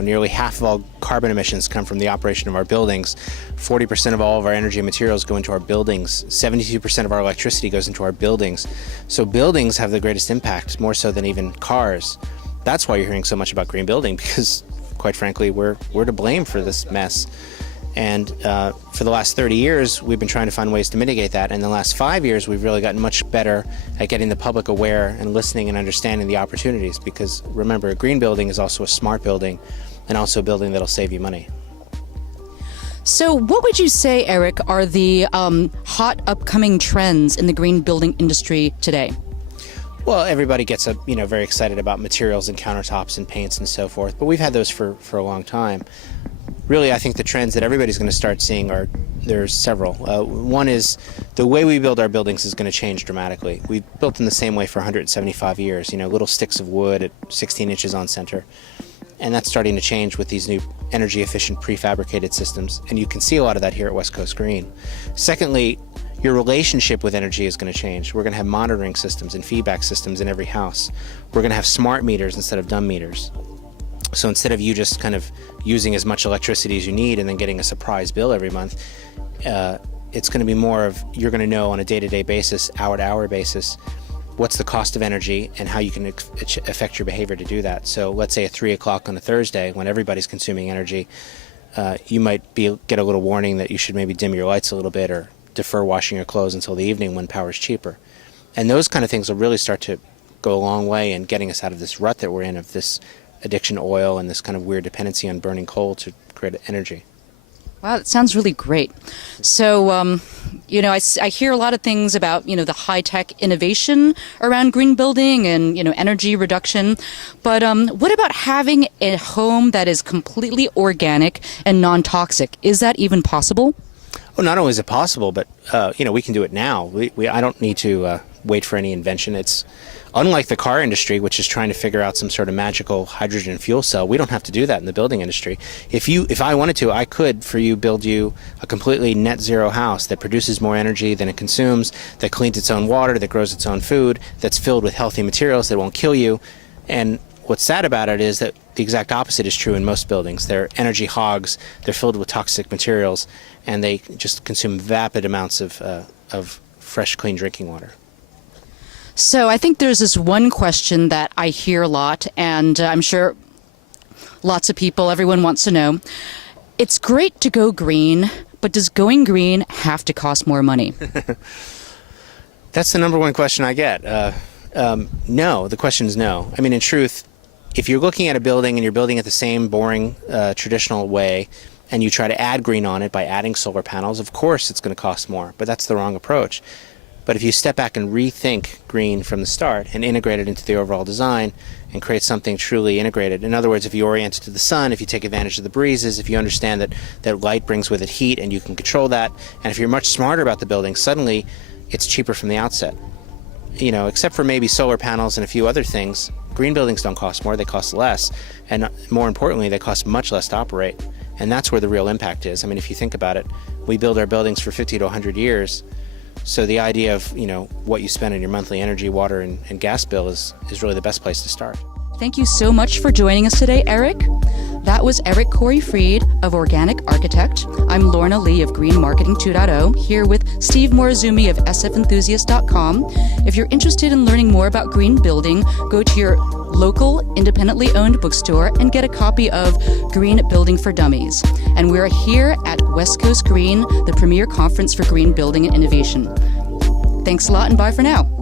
nearly half of all carbon emissions come from the operation of our buildings. 40% of all of our energy and materials go into our buildings. 72% of our electricity goes into our buildings. So buildings have the greatest impact, more so than even cars. That's why you're hearing so much about green building, because quite frankly, we're to blame for this mess. And for the last 30 years, we've been trying to find ways to mitigate that. And in the last 5 years, we've really gotten much better at getting the public aware and listening and understanding the opportunities. Because remember, a green building is also a smart building and also a building that'll save you money. So what would you say, Eric, are the hot upcoming trends in the green building industry today? Well, everybody gets very excited about materials and countertops and paints and so forth, but we've had those for a long time. Really, I think the trends that everybody's going to start seeing there's several. One is the way we build our buildings is going to change dramatically. We've built in the same way for 175 years, little sticks of wood at 16 inches on center. And that's starting to change with these new energy efficient prefabricated systems. And you can see a lot of that here at West Coast Green. Secondly, your relationship with energy is going to change. We're going to have monitoring systems and feedback systems in every house. We're going to have smart meters instead of dumb meters. So instead of you just kind of using as much electricity as you need and then getting a surprise bill every month, it's going to be more of you're going to know on a day-to-day basis, hour-to-hour basis, what's the cost of energy and how you can affect your behavior to do that. So let's say at 3 o'clock on a Thursday when everybody's consuming energy, you might get a little warning that you should maybe dim your lights a little bit or defer washing your clothes until the evening when power is cheaper. And those kind of things will really start to go a long way in getting us out of this rut that we're in of this addiction to oil and this kind of weird dependency on burning coal to create energy. Wow, that sounds really great. So, I hear a lot of things about, the high-tech innovation around green building and, energy reduction. But what about having a home that is completely organic and non-toxic? Is that even possible? Well, not only is it possible, but, we can do it now. I don't need to wait for any invention. It's unlike the car industry, which is trying to figure out some sort of magical hydrogen fuel cell. We don't have to do that in the building industry. If I wanted to, I could, for you, build you a completely net zero house that produces more energy than it consumes, that cleans its own water, that grows its own food, that's filled with healthy materials that won't kill you. And what's sad about it is that the exact opposite is true in most buildings. They're energy hogs, they're filled with toxic materials, and they just consume vapid amounts of fresh, clean drinking water. So I think there's this one question that I hear a lot, and I'm sure lots of people, everyone wants to know. It's great to go green, but does going green have to cost more money? That's the number one question I get. No, the question is no. I mean, in truth, if you're looking at a building and you're building it the same boring, traditional way, and you try to add green on it by adding solar panels, of course it's going to cost more, but that's the wrong approach. But if you step back and rethink green from the start and integrate it into the overall design and create something truly integrated, in other words, if you orient it to the sun, if you take advantage of the breezes, if you understand that light brings with it heat and you can control that, and if you're much smarter about the building, suddenly it's cheaper from the outset. Except for maybe solar panels and a few other things, green buildings don't cost more, they cost less. And more importantly, they cost much less to operate. And that's where the real impact is. I mean, if you think about it, we build our buildings for 50 to 100 years. So the idea of, what you spend on your monthly energy, water, and gas bill is really the best place to start. Thank you so much for joining us today, Eric. That was Eric Corey Fried of Organic Architect. I'm Lorna Li of Green Marketing 2.0, here with Steve Morozumi of sfenthusiast.com. If you're interested in learning more about green building, go to your local independently owned bookstore and get a copy of Green Building for Dummies. And we're here at West Coast Green, the premier conference for green building and innovation. Thanks a lot and bye for now.